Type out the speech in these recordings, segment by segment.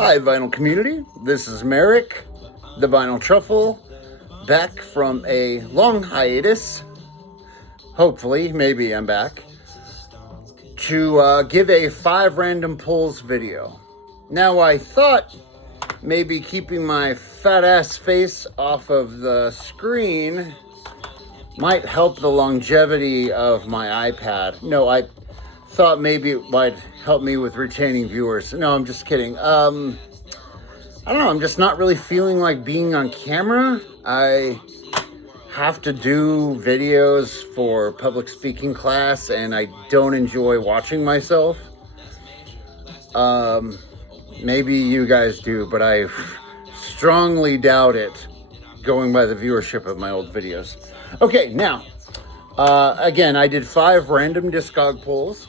Hi, vinyl community. This is Merrick, the Vinyl Truffle, back from a long hiatus. Hopefully, maybe I'm back to give a 5 random pulls video. Now, I thought maybe keeping my fat ass face off of the screen might help the longevity of my iPad. No, I thought maybe it might help me with retaining viewers. No, I'm just kidding. I don't know, I'm just not really feeling like being on camera. I have to do videos for public speaking class, and I don't enjoy watching myself. Maybe you guys do, but I strongly doubt it, going by the viewership of my old videos. Okay, now, again, I did 5 random Discog pulls.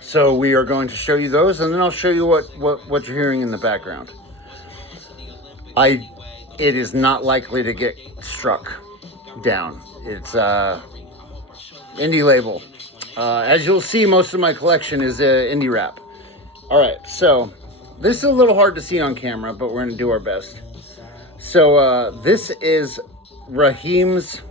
So we are going to show you those, and then I'll show you what you're hearing in the background. It is not likely to get struck down. It's indie label. As you'll see, most of my collection is indie rap. All right, so this is a little hard to see on camera, but we're going to do our best. So this is Raheem's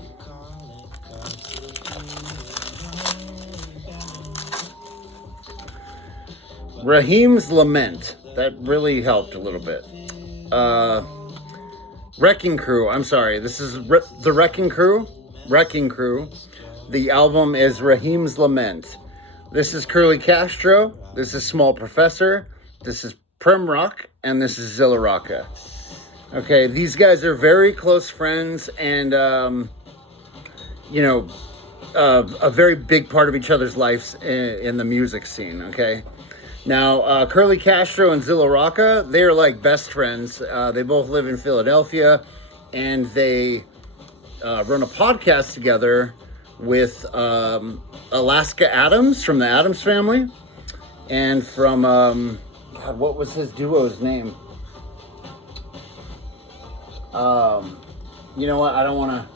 Lament. That really helped a little bit. Wrecking Crew. I'm sorry. This is the Wrecking Crew. Wrecking Crew. The album is Raheem's Lament. This is Curly Castro. This is Small Professor. This is Prem Rock. And this is Zilla Rocca. Okay, these guys are very close friends and, you know, a very big part of each other's lives in the music scene, okay? Now, Curly Castro and Zilla Rocca, they are like best friends. They both live in Philadelphia, and they run a podcast together with Alaska Adams from the Adams Family, and from, God, what was his duo's name? You know what, I don't want to,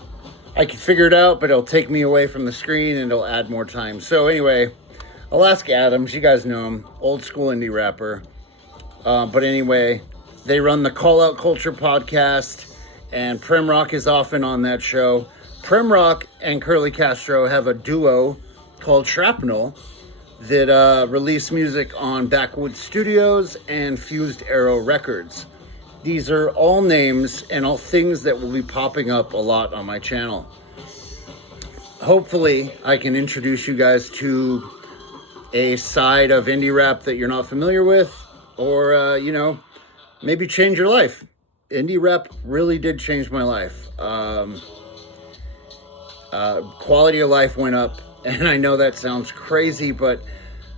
I can figure it out, but it'll take me away from the screen, and it'll add more time. So anyway, Alaska Adams, you guys know him, old school indie rapper. But anyway, they run the Call Out Culture podcast, and Prem Rock is often on that show. Prem Rock and Curly Castro have a duo called Shrapnel that release music on Backwood Studios and Fused Arrow Records. These are all names and all things that will be popping up a lot on my channel. Hopefully, I can introduce you guys to a side of indie rap that you're not familiar with, or, you know, maybe change your life. Indie rap really did change my life. Quality of life went up, and I know that sounds crazy, but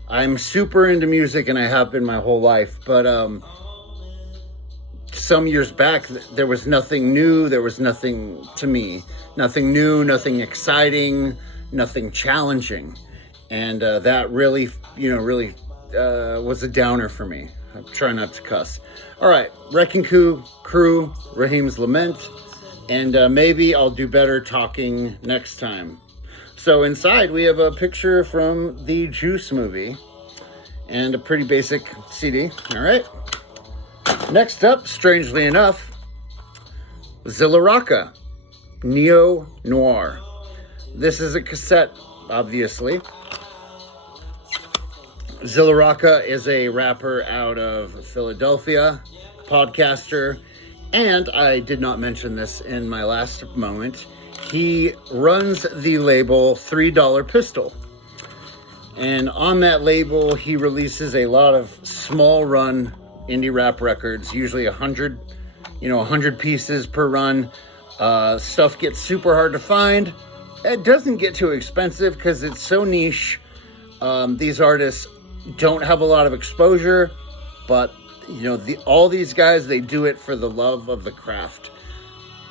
I'm super into music, and I have been my whole life. But some years back, there was nothing new. There was nothing to me. Nothing new, nothing exciting, nothing challenging. And that really, you know, was a downer for me. I'm trying not to cuss. All right, Wrecking Crew, Raheem's Lament, and maybe I'll do better talking next time. So inside we have a picture from the Juice movie and a pretty basic CD. All right. Next up, strangely enough, Zilla Rocca, Neo Noir. This is a cassette, obviously. Zilla Rocca is a rapper out of Philadelphia, podcaster, and I did not mention this in my last moment. He runs the label $3 Pistol. And on that label, he releases a lot of small run indie rap records, usually 100 pieces per run. Stuff gets super hard to find. It doesn't get too expensive because it's so niche. These artists don't have a lot of exposure, but you know, all these guys, they do it for the love of the craft.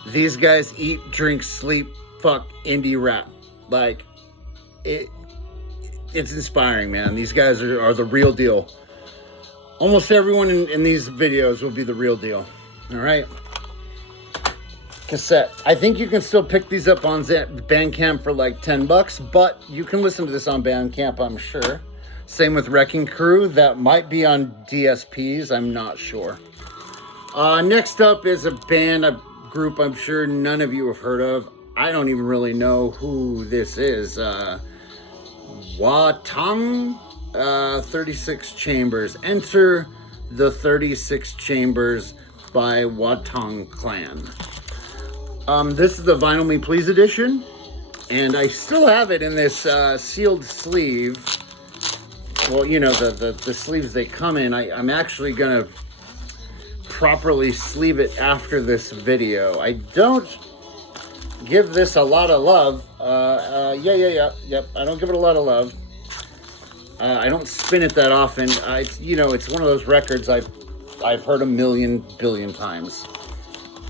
These guys eat, drink, sleep, fuck indie rap. Like, it's inspiring, man. These guys are the real deal. Almost everyone in these videos will be the real deal. All right. Cassette. I think you can still pick these up on Bandcamp for like $10, but you can listen to this on Bandcamp, I'm sure. Same with Wrecking Crew. That might be on DSPs. I'm not sure. Next up is a group I'm sure none of you have heard of. I don't even really know who this is. Watang, 36 Chambers. Enter the 36 Chambers by Watang Clan. This is the Vinyl Me Please edition, and I still have it in this sealed sleeve. Well, you know, the sleeves they come in. I'm actually gonna properly sleeve it after this video. I don't give this a lot of love. Yep. I don't give it a lot of love. I don't spin it that often. It's one of those records I've heard a billion times.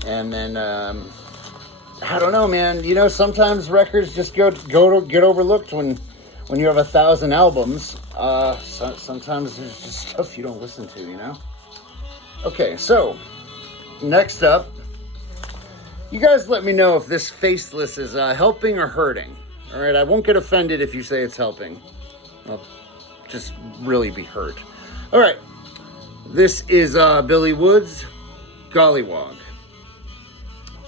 And then I don't know, man. You know, sometimes records just get overlooked when you have 1,000 albums. Sometimes there's just stuff you don't listen to, you know? Okay, so next up, you guys let me know if this Faceless is helping or hurting. All right, I won't get offended if you say it's helping. I'll just really be hurt. All right, this is Billy Woods, Gollywog.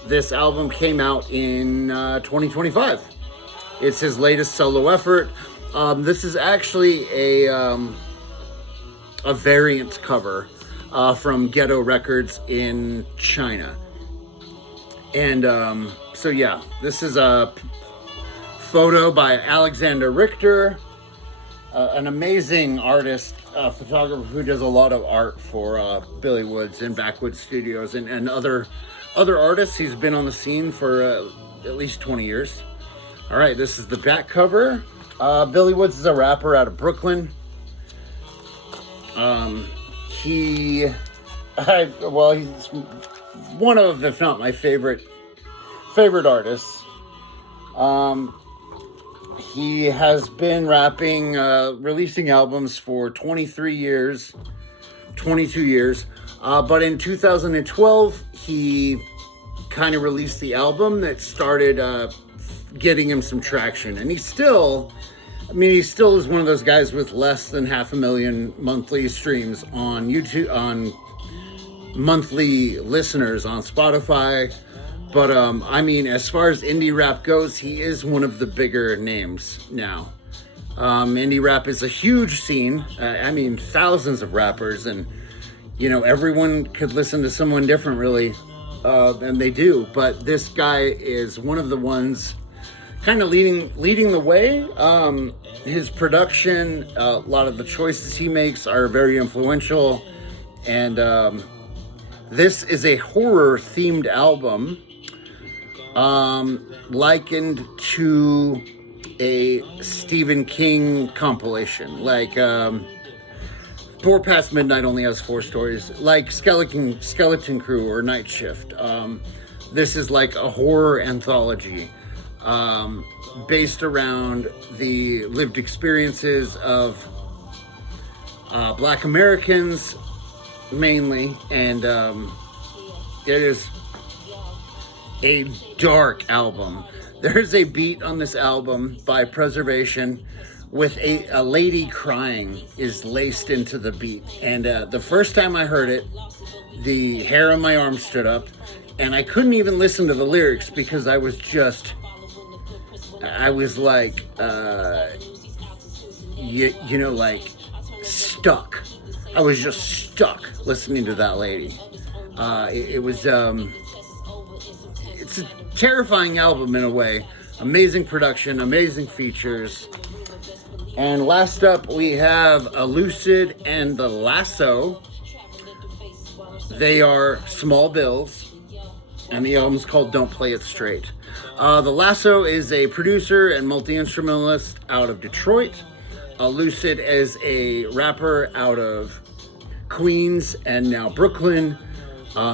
This album came out in 2025. It's his latest solo effort. This is actually a variant cover from Ghetto Records in China. And so yeah, this is a photo by Alexander Richter, an amazing artist, photographer who does a lot of art for Billy Woods and Backwoods Studios and other artists. He's been on the scene for at least 20 years. All right, this is the back cover. Billy Woods is a rapper out of Brooklyn. He's one of, if not my favorite artists. He has been rapping, releasing albums for 22 years. But in 2012, he kind of released the album that started getting him some traction. And he still is one of those guys with less than 500,000 monthly streams on YouTube, on monthly listeners on Spotify. But as far as indie rap goes, he is one of the bigger names now. Indie rap is a huge scene. Thousands of rappers, and everyone could listen to someone different, really, and they do. But this guy is one of the ones kind of leading the way. His production, a lot of the choices he makes are very influential, and this is a horror-themed album, likened to a Stephen King compilation, like Four Past Midnight only has 4 stories, like Skeleton Crew or Night Shift. This is like a horror anthology, based around the lived experiences of Black Americans mainly, and it is a dark album. There's a beat on this album by Preservation with a lady crying is laced into the beat, and the first time I heard it, the hair on my arm stood up, and I couldn't even listen to the lyrics because I was like stuck. I was just stuck listening to that lady. It's a terrifying album in a way. Amazing production, amazing features. And last up, we have Elucid and The Lasso. They are small bills, and the album's called Don't Play It Straight. The Lasso is a producer and multi-instrumentalist out of Detroit. Elucid is a rapper out of Queens and now Brooklyn.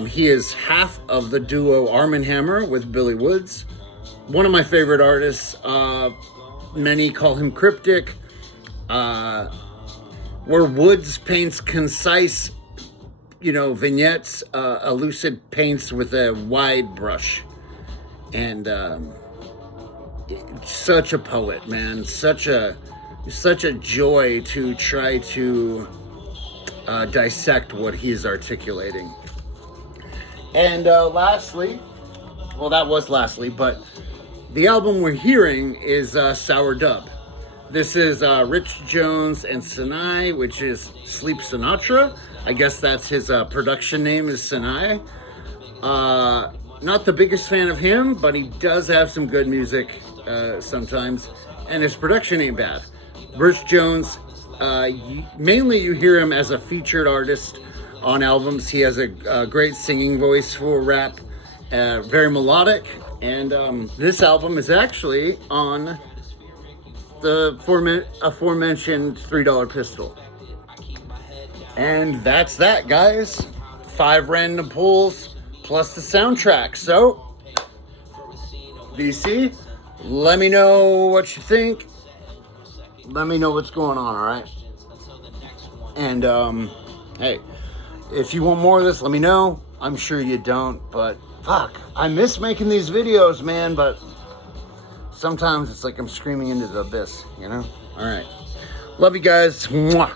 He is half of the duo Arm & Hammer with Billy Woods. One of my favorite artists. Many call him cryptic. Where Woods paints concise, vignettes, Elucid paints with a wide brush. And such a poet, man. Such a such a joy to try to dissect what he's articulating. And lastly, well, that was lastly, but the album we're hearing is Sour Dub. This is Rich Jones and Sinai, which is Sleep Sinatra. I guess that's his production name is Sinai. Not the biggest fan of him, but he does have some good music sometimes, and his production ain't bad. Rich Jones, mainly you hear him as a featured artist on albums. He has a great singing voice for rap, very melodic, and this album is actually on the aforementioned $3 Pistol. And that's that, guys. 5 random pulls plus the soundtrack. So, VC, let me know what you think. Let me know what's going on, alright? And, hey, if you want more of this, let me know. I'm sure you don't, but fuck, I miss making these videos, man, but sometimes it's like I'm screaming into the abyss, you know? Alright. Love you guys. Mwah.